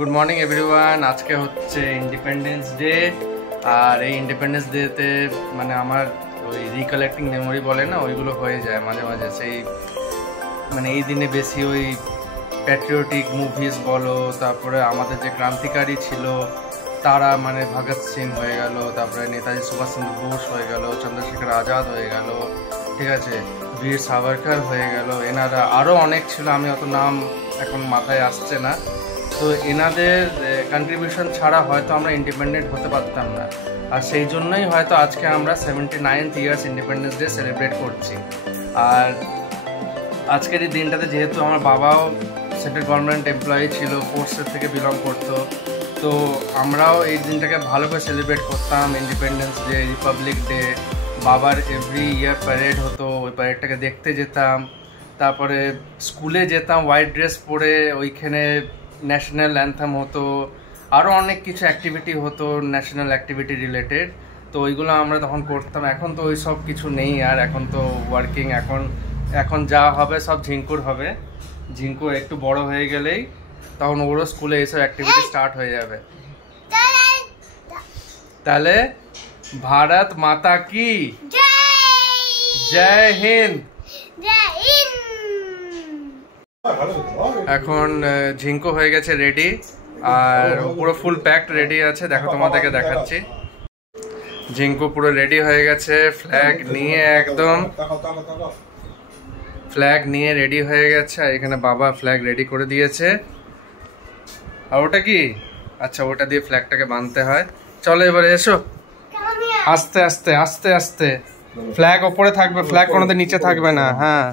Good morning everyone. আজকে হচ্ছে independence day, আর এই ইন্ডিপেন্ডেন্স ডেতে মানে আমার ওই রিকালেক্টিং মেমোরি বলে না, ওইগুলো হয়ে যায় মাঝে মাঝে। সেই মানে এই দিনে বেশি ওই প্যাট্রিয়টিক মুভিজ বলো, তারপরে আমাদের যে ক্রান্তিকারী ছিল তারা, মানে ভগৎ সিং হয়ে গেল, তারপরে নেতাজি সুভাষচন্দ্র বোস হয়ে গেল, চন্দ্রশেখর আজাদ হয়ে গেল, ঠিক আছে, বীর সাভারকার হয়ে গেল, এনারা আরও অনেক ছিল, আমি অত নাম এখন মাথায় আসছে না। তো এনাদের কন্ট্রিবিউশন ছাড়া হয়তো আমরা ইন্ডিপেন্ডেন্ট হতে পারতাম না, আর সেই জন্যই হয়তো আজকে আমরা 79th years independence day celebrate করছি। আর আজকের এই দিনটাতে যেহেতু আমার বাবাও সেন্ট্রাল গভর্নমেন্ট এমপ্লয়ি ছিল, ফোর্সের থেকে বিলং করতো, তো আমরাও এই দিনটাকে ভালো করে সেলিব্রেট করতাম। ইন্ডিপেন্ডেন্স ডে, রিপাবলিক ডে, বাবার এভরি ইয়ার প্যারেড হতো, ওই প্যারেডটাকে দেখতে যেতাম। তারপরে স্কুলে যেতাম হোয়াইট ড্রেস পরে, ওইখানে ন্যাশনাল অ্যান্থেম হতো, আরও অনেক কিছু অ্যাক্টিভিটি হতো ন্যাশনাল অ্যাক্টিভিটি রিলেটেড, তো ওইগুলো আমরা তখন করতাম। এখন তো ওই সব কিছু নেই, আর এখন তো ওয়ার্কিং, এখন যা হবে সব ঝিঙ্কুর হবে। ঝিঙ্কু একটু বড় হয়ে গেলেই তখন ওরও স্কুলে এইসব অ্যাক্টিভিটি স্টার্ট হয়ে যাবে। তাহলে ভারত মাতা কি জয় হিন্দ। এখন ঝিঙ্কু হয়ে গেছে রেডি, আর পুরো ফুল প্যাকড রেডি আছে, দেখো তোমাদেরকে দেখাচ্ছি। ঝিঙ্কু পুরো রেডি হয়ে গেছে, ফ্ল্যাগ নিয়ে একদম ফ্ল্যাগ নিয়ে রেডি হয়ে গেছে, আর এখানে বাবা ফ্ল্যাগ রেডি করে দিয়েছে। আর ওটা কি, আচ্ছা ওটা দিয়ে ফ্ল্যাগটাকে বাঁধতে হয়। চলো এবারে এসো, আস্তে আস্তে আস্তে আস্তে, ফ্ল্যাগ ওপরে থাকবে, ফ্ল্যাগ কোনোদিন নিচে থাকবে না। হ্যাঁ,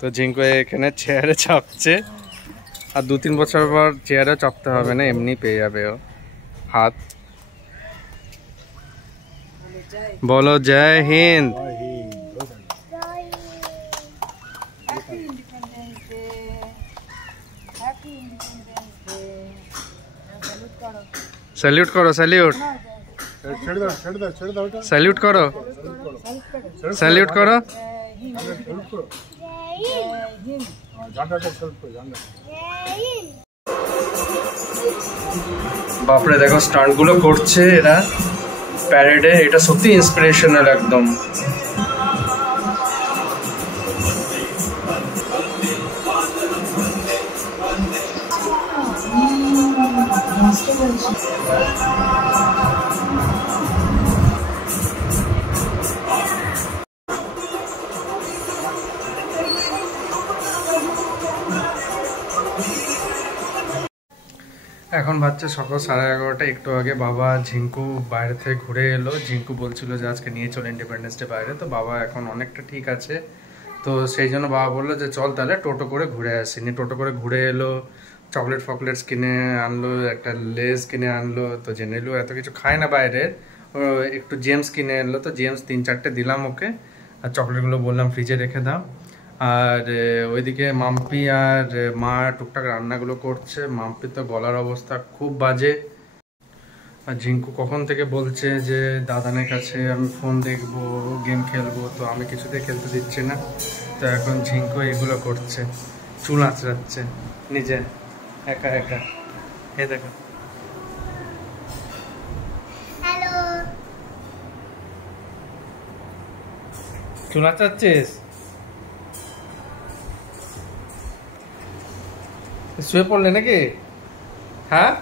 তো ঝিঙ্কু এখানে চেয়ারে চাপছে, আর 2-3 বছর পর চেয়ারে চাপতে হবে না, এমনি পেয়ে যাবে ও হাত। বলো জয় হিন্দ। স্যালিউট করো, স্যালিউট স্যালিউট করো, স্যালিউট করো। বাপরে দেখো স্টান্ট গুলো করছে এরা প্যারেডে, এটা সত্যি ইন্সপিরেশনাল একদম। এখন বাচ্চা সকাল 11:30, একটু আগে বাবা ঝিঙ্কু বাইরে থেকে ঘুরে এলো। ঝিঙ্কু বলছিল যে আজকে নিয়ে চলো ইন্ডিপেন্ডেন্স ডে বাইরে, তো বাবা এখন অনেকটা ঠিক আছে, তো সেই জন্য বাবা বললো যে চল তাহলে টোটো করে ঘুরে আসিনি। টোটো করে ঘুরে এলো, চকলেট ফকলেটস কিনে আনলো, একটা লেজ কিনে আনলো, তো জেনেরলি এত কিছু খায় না বাইরে, একটু জেমস কিনে আনলো, তো জেমস 3-4টে দিলাম ওকে, আর চকলেটগুলো বললাম ফ্রিজে রেখে দাও। আর ওইদিকে মাম্পি আর মা টুকটাক রান্নাগুলো করছে। মাম্পির তো গলার অবস্থা খুব বাজে, আর ঝিঙ্কু কখন থেকে বলছে যে দাদানের কাছে আমি ফোন দেখবো, গেম খেলবো, তো আমি কিছুতেই খেলতে দিচ্ছি না। তো এখন ঝিঙ্কু এগুলো করছে, চুল আঁচড়াচ্ছে নিজে একা একা। এ দেখো, চুল আঁচড়াচ্ছিস, শুয়ে পড়লে নাকি? হ্যাঁ,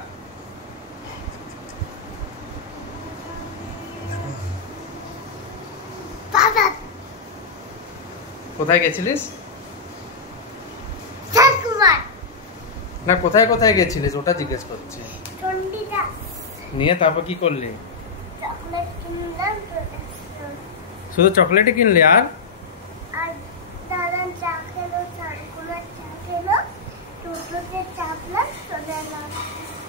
কোথায় গেছিলিস? না কোথায় কোথায় গেছিলিস ওটা জিজ্ঞেস করছি। নিয়ে তারপর কি করলি? শুধু চকলেটই কিনলি? আর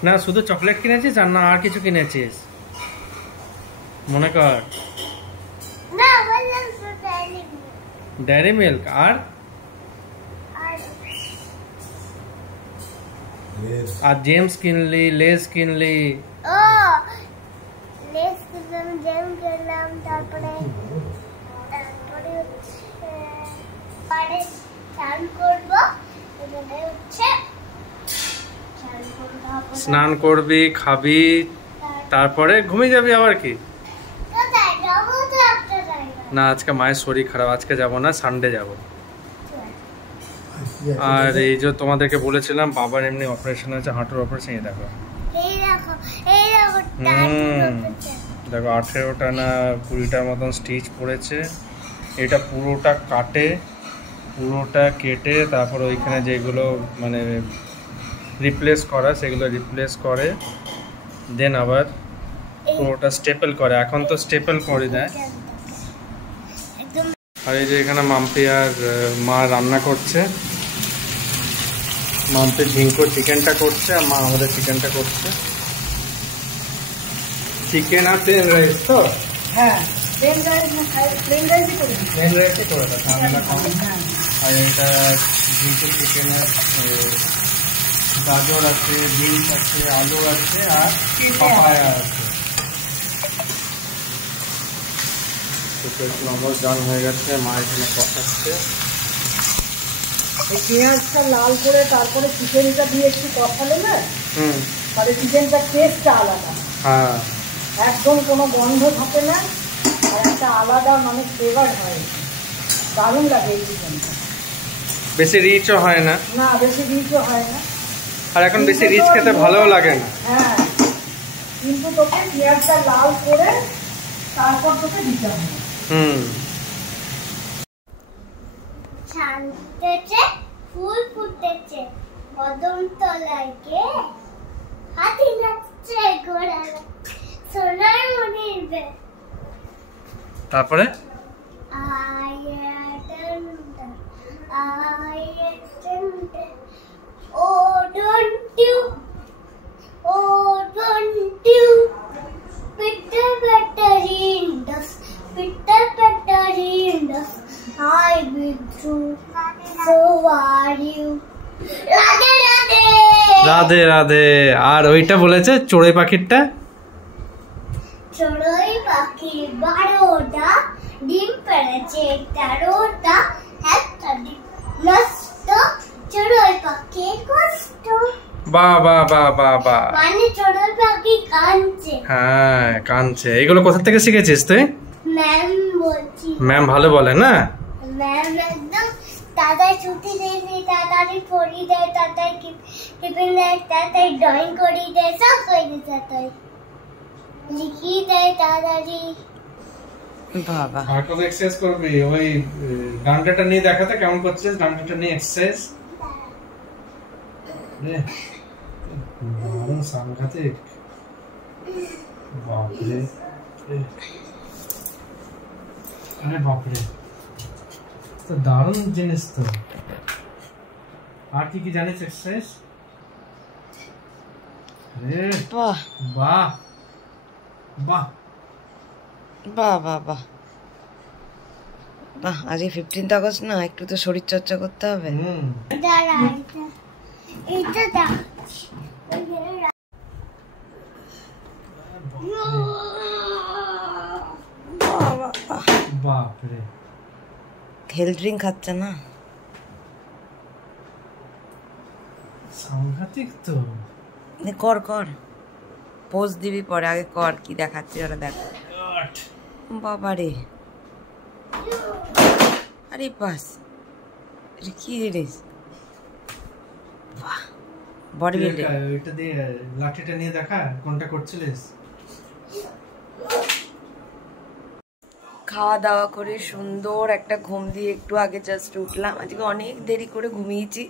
না শুধু চকলেট কিনেছিস, আর না আর কিছু কিনেছিস মনে কর? ডেয়ারি মিল্ক আর জেমস কিনলি, লেজ কিনলি? লেজ কিনলাম, জেম কিনলাম, তারপরে হচ্ছে চান করবো, এখানে হচ্ছে স্নান করবি, খাবি, তারপরে ঘুমিয়ে যাবি আবার কি? না আজকে মায়ের শরীর খারাপ, আজকে যাব না, সানডে যাব। আর এই যে তোমাদেরকে বলেছিলাম বাবার এমনি অপারেশন আছে, হাঁটুর অপারেশন। এই দেখো দেখো 18টা না 20টার মতন স্টিচ পড়েছে। এটা পুরোটা কেটে তারপর ওইখানে যেগুলো মানে রিপ্লেস করা সেগুলো রিপ্লেস করে, দেন আবার পুরোটা স্টেপল করে। এখন তো স্টেপল করে দেয়। আর এই যে এখানে মাম্পি আর মা রান্না করছে। মাম্পি ঝিঙ্কো চিকেনটা করছে আর মা আমাদের চিকেনটা করছে। চিকেন আর প্লেন রাইস তো? হ্যাঁ, প্লেন রাইসই করে দাও ঝামেলা কম। আর এটা ঝিঙ্কো চিকেনের গাজর আছে, বিনস আছে, আলু আছে আর পাপায়া আছে। নম্বর ডান হয়ে গেছে, মা এখানে কষাচ্ছে। পেঁয়াজটা লাল করে তারপরে চিকেনটা দিয়ে একটু কষালে না, তাহলে চিকেনটা টেস্টটা আলাদা। হ্যাঁ, একদম কোনো গন্ধ থাকে না, আর একটা আলাদা মানে ফ্লেভার হয়। দারুণ লাগে এই চিকেনটা। বেশি রিচও হয় না। না, বেশি রিচও হয় না। আর এখন বেশি রিচ খেতে ভালোও লাগে না। হ্যাঁ, কিন্তু তোকে পেঁয়াজটা লাল করে তারপর তোকে দিতে হবে। ছানতেছে, ফুল ফুটেছে, কদম তলায় কে হাতি নাচছে, ঘোড়া সোনার মনির বে। তারপরে oh don't you pitter patter in dust, pitter patter in dust, I withdrew, so are you. Radhe Radhe Radhe Radhe. আর ওইটা বলেছে চড়ুই পাখিরটা, চড়ুই পাখি 12টা ডিম পেড়েছে, 13টা একটা ডিম নষ্ট, চড়ুই পাখি কষ্ট। বাহ বাহ বাহ বাহ বাহ। মানে চড়ুই পাখি কাঁদছে। হ্যাঁ কাঁদছে। এগুলো কোথা থেকে শিখেছিস তুই? ম্যাম বলছি। ম্যাম ভালো বলে না? ম্যাম একদম তাড়াতাড়ি ছুটি দিয়ে তাড়াতাড়ি পড়িয়ে দেয়, তাড়াতাড়ি টিফিন দেয়, তাড়াতাড়ি ড্রয়িং করিয়ে দেয়, সব করে দেয়, তাড়াতাড়ি লিখিয়ে দেয় তাড়াতাড়ি। বাবা, আর কত এক্সারসাইজ করবি? ওই ডান্ডাটা নিয়ে দেখাতে কেমন করছিস, ডান্ডাটা নিয়ে এক্সারসাইজ। দারুণ সাংঘাতিক। বাপরে, আরে বাপরে, তো দারুণ জিনিস তো। আর কি কি জানিস এক্সারসাইজ? বাহ বাহ বাহ বাহ বাহ বাহ বাহ। আজকে 15th আগস্ট না, একটু তো শরীর চর্চা করতে হবে। দাঁড়া, এটা দাও। বাপরে, হেলথ ড্রিঙ্ক খাচ্ছে না, সাংঘাতিক তো। কর কর, পোজ দিবি পরে, আগে কর কি দেখাচ্ছি ওরা, দেখ। বাবা রে, আরে বাস, এটা কি জিনিস? বাহ, বডি বিল্ডিং। ওইটা দিয়ে লাঠিটা নিয়ে দেখা কোনটা করছিলিস। খাওয়া দাওয়া করে সুন্দর একটা ঘুম দিয়ে একটু আগে জাস্ট উঠলাম। আজকে অনেক দেরি করে ঘুমিয়েছি,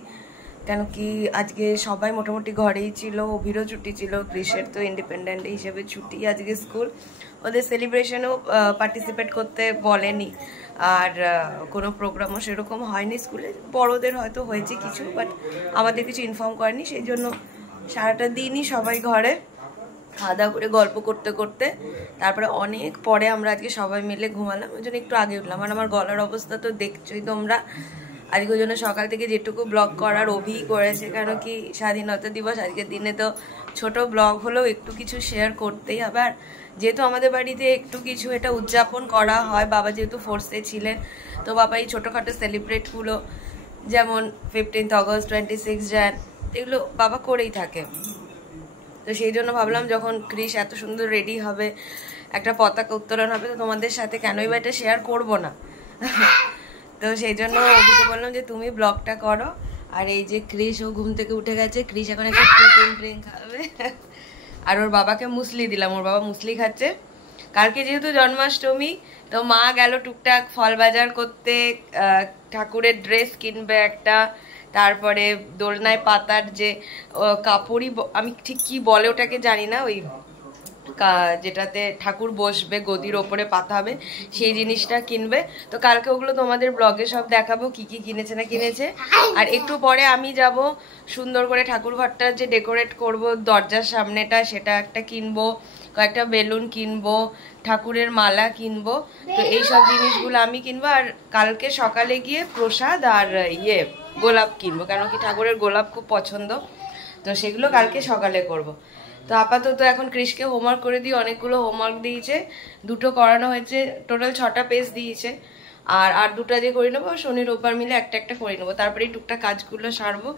কেন কি আজকে সবাই মোটামুটি ঘরেই ছিল, অভিরও ছুটি ছিল, কৃষের তো ইন্ডিপেন্ডেন্ট হিসেবে ছুটি আজকে স্কুল। ওদের সেলিব্রেশনেও পার্টিসিপেট করতে বলেনি, আর কোনো প্রোগ্রামও সেরকম হয়নি স্কুলে। বড়দের হয়তো হয়েছে কিছু, বাট আমাদের কিছু ইনফর্ম করেনি। সেই জন্য সারাটা দিনই সবাই ঘরে খাওয়া দাওয়া করে গল্প করতে করতে তারপরে অনেক পরে আমরা আজকে সবাই মিলে ঘুমালাম। ওই জন্য একটু আগে উঠলাম। আর আমার গলার অবস্থা তো দেখছোই তোমরা। আজকে ওই জন্য সকাল থেকে যেটুকু ব্লগ করার অভি করেছে, কারণ কি স্বাধীনতা দিবস আজকের দিনে তো ছোট ব্লগ হলেও একটু কিছু শেয়ার করতেই হবে। আর যেহেতু আমাদের বাড়িতে একটু কিছু এটা উদযাপন করা হয়, বাবা যেহেতু ফোর্সে ছিলেন, তো বাবা এই ছোটোখাটো সেলিব্রেটগুলো যেমন 15th আগস্ট, 26 jan, এগুলো বাবা করেই থাকে। তো সেই জন্য ভাবলাম যখন ক্রিস এত সুন্দর রেডি হবে, একটা পতাকা উত্তোলন হবে, তো তোমাদের সাথে কেনই বা এটা শেয়ার করবো না। তো সেই জন্য অভিকে বললাম যে তুমি ব্লগটা করো। আর এই যে ক্রিস, ও ঘুম থেকে উঠে গেছে, ক্রিস এখন একটা প্রোটিন ড্রিঙ্ক খাবে। আর ওর বাবাকে মুসলি দিলাম, ওর বাবা মুসলি খাচ্ছে। কালকে যেহেতু জন্মাষ্টমী, তো মা গেল টুকটাক ফল বাজার করতে, ঠাকুরের ড্রেস কিনবে একটা, তারপরে দোলনায় পাতার যে কাপড়ই, আমি ঠিক কি বলে ওটাকে জানি না, ওই যেটাতে ঠাকুর বসবে গদির ওপরে পাতা হবে, সেই জিনিসটা কিনবে। তো কালকে ওগুলো তোমাদের ব্লগে সব দেখাবো কি কি কিনেছে না কিনেছে। আর একটু পরে আমি যাব সুন্দর করে ঠাকুর ঘরটা যে ডেকোরেট করব দরজার সামনেটা, সেটা একটা কিনবো, কয়েকটা বেলুন কিনবো, ঠাকুরের মালা কিনবো। তো এইসব জিনিসগুলো আমি কিনবো। আর কালকে সকালে গিয়ে প্রসাদ আর গোলাপ কিনবো, কেন কি ঠাকুরের গোলাপ খুব পছন্দ। তো সেগুলো কালকে সকালে করব। তো আপাতত এখন ক্রিসকে হোমওয়ার্ক করে দিয়ে, অনেকগুলো হোমওয়ার্ক দিয়েছে, 2টো করানো হয়েছে, টোটাল 6টা পেজ দিয়েছে। আর 2টা দিয়ে করে নেবো, শনি রোববার মিলে একটা একটা করে নেবো, তারপরে টুকটাক কাজগুলো সারবো।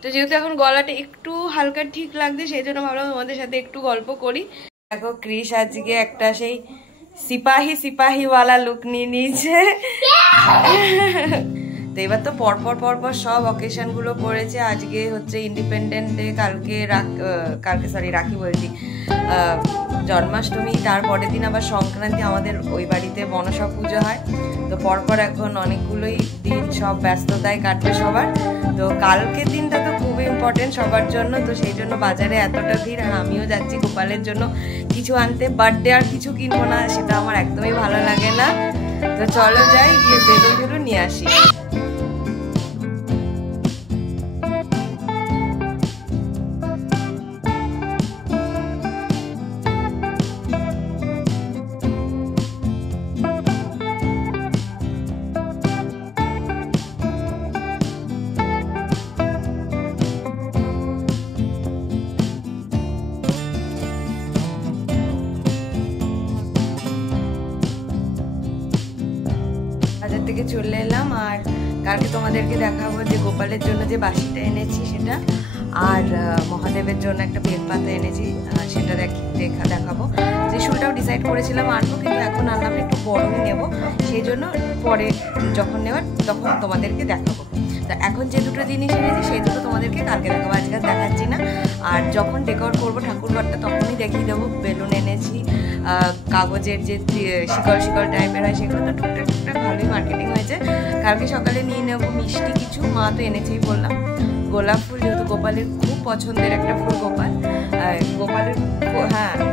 তো যেহেতু এখন গলাটা একটু হালকা ঠিক লাগছে, সেই জন্য ভাবলাম তোমাদের সাথে একটু গল্প করি। দেখো ক্রিস আজকে একটা সেই সিপাহিওয়ালা লুক নিয়ে নিয়েছে। তো এবার তো পরপর সব অকেশন গুলো পড়েছে। আজকে হচ্ছে ইন্ডিপেন্ডেন্ট ডে, কালকে সরি রাখি বলছি, জন্মাষ্টমী, তারপরের দিন আবার সংক্রান্তি, আমাদের ওই বাড়িতে মনসা পুজো হয়। তো পরপর এখন অনেকগুলোই দিন সব ব্যস্ততায় কাটবে সবার। তো কালকের দিনটা তো খুব ইম্পর্টেন্ট সবার জন্য। তো সেই জন্য বাজারে এতটা ভিড়। আর আমিও যাচ্ছি গোপালের জন্য কিছু আনতে। বার্থডে আর কিছু কিনবো না, সেটা আমার একদমই ভালো লাগে না। তো চলো যাই, গিয়ে বেলুনগুলো নিয়ে আসি। বাজার থেকে চলে এলাম। আর কালকে তোমাদেরকে দেখাবো যে গোপালের জন্য যে বাসিটা এনেছি সেটা, আর মহাদেবের জন্য একটা বেলপাতা এনেছি সেটা দেখাবো। ত্রিশূলটাও ডিসাইড করেছিলাম আনবো, কিন্তু এখন আনলাম একটু বড়ই নেব, সেই জন্য পরে যখন নেওয়ার তখন তোমাদেরকে দেখাবো। তা এখন যে 2টো জিনিস এনেছি সেই 2টো তোমাদেরকে কালকে দেখাবো, আজকাল দেখাচ্ছি না। আর যখন ডেকোর করবো ঠাকুর ঘরটা তখনই দেখিয়ে দেবো। বেলুন এনেছি, কাগজের যে শিকল টাইপের হয়, সেগুলো তো টুকটাক ভালোই মার্কেটিং হয়েছে। কালকে সকালে নিয়ে নেবো মিষ্টি কিছু, মা তো এনেছেই বললাম। গোলাপ ফুল, যেহেতু গোপালের খুব পছন্দের একটা ফুল গোপাল, গোপালের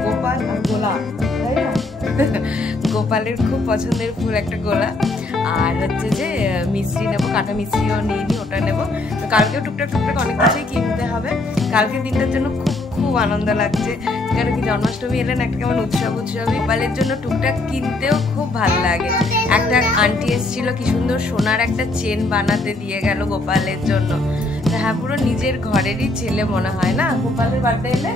গোপাল আর গোলাপ, তাই না? গোপালের খুব পছন্দের ফুল একটা গোলাপ। আর হচ্ছে যে মিষ্টি নেবো, কাঁটা মিষ্টিও নিয়ে নিই, ওটা নেবো। তো কালকেও টুকটাক অনেক কিছুই কিনতে হবে। কালকের দিনটার জন্য খুব আনন্দ লাগছে, কেন কি জন্মাষ্টমী এলেন একটা কেমন উৎসবই। গোপালের জন্য টুকটাক কিনতেও খুব ভালো লাগে। একটা আন্টি এসেছিল, কি সুন্দর সোনার একটা চেন বানাতে দিয়ে গেল গোপালের জন্য। হ্যাঁ, পুরো নিজের ঘরেরই ছেলে মনে হয় না। গোপালের বার্থডে এলে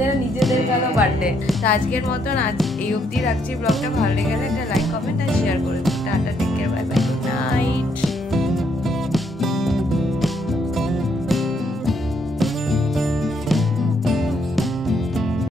যেন নিজেদের গেল বার্থডে। তো আজকের মতন এই অবধি রাখছি ব্লগটা। ভালো লেগে গেলে একটা লাইক, কমেন্ট আর শেয়ার করে দিন। Tata, take care, bye bye, good night.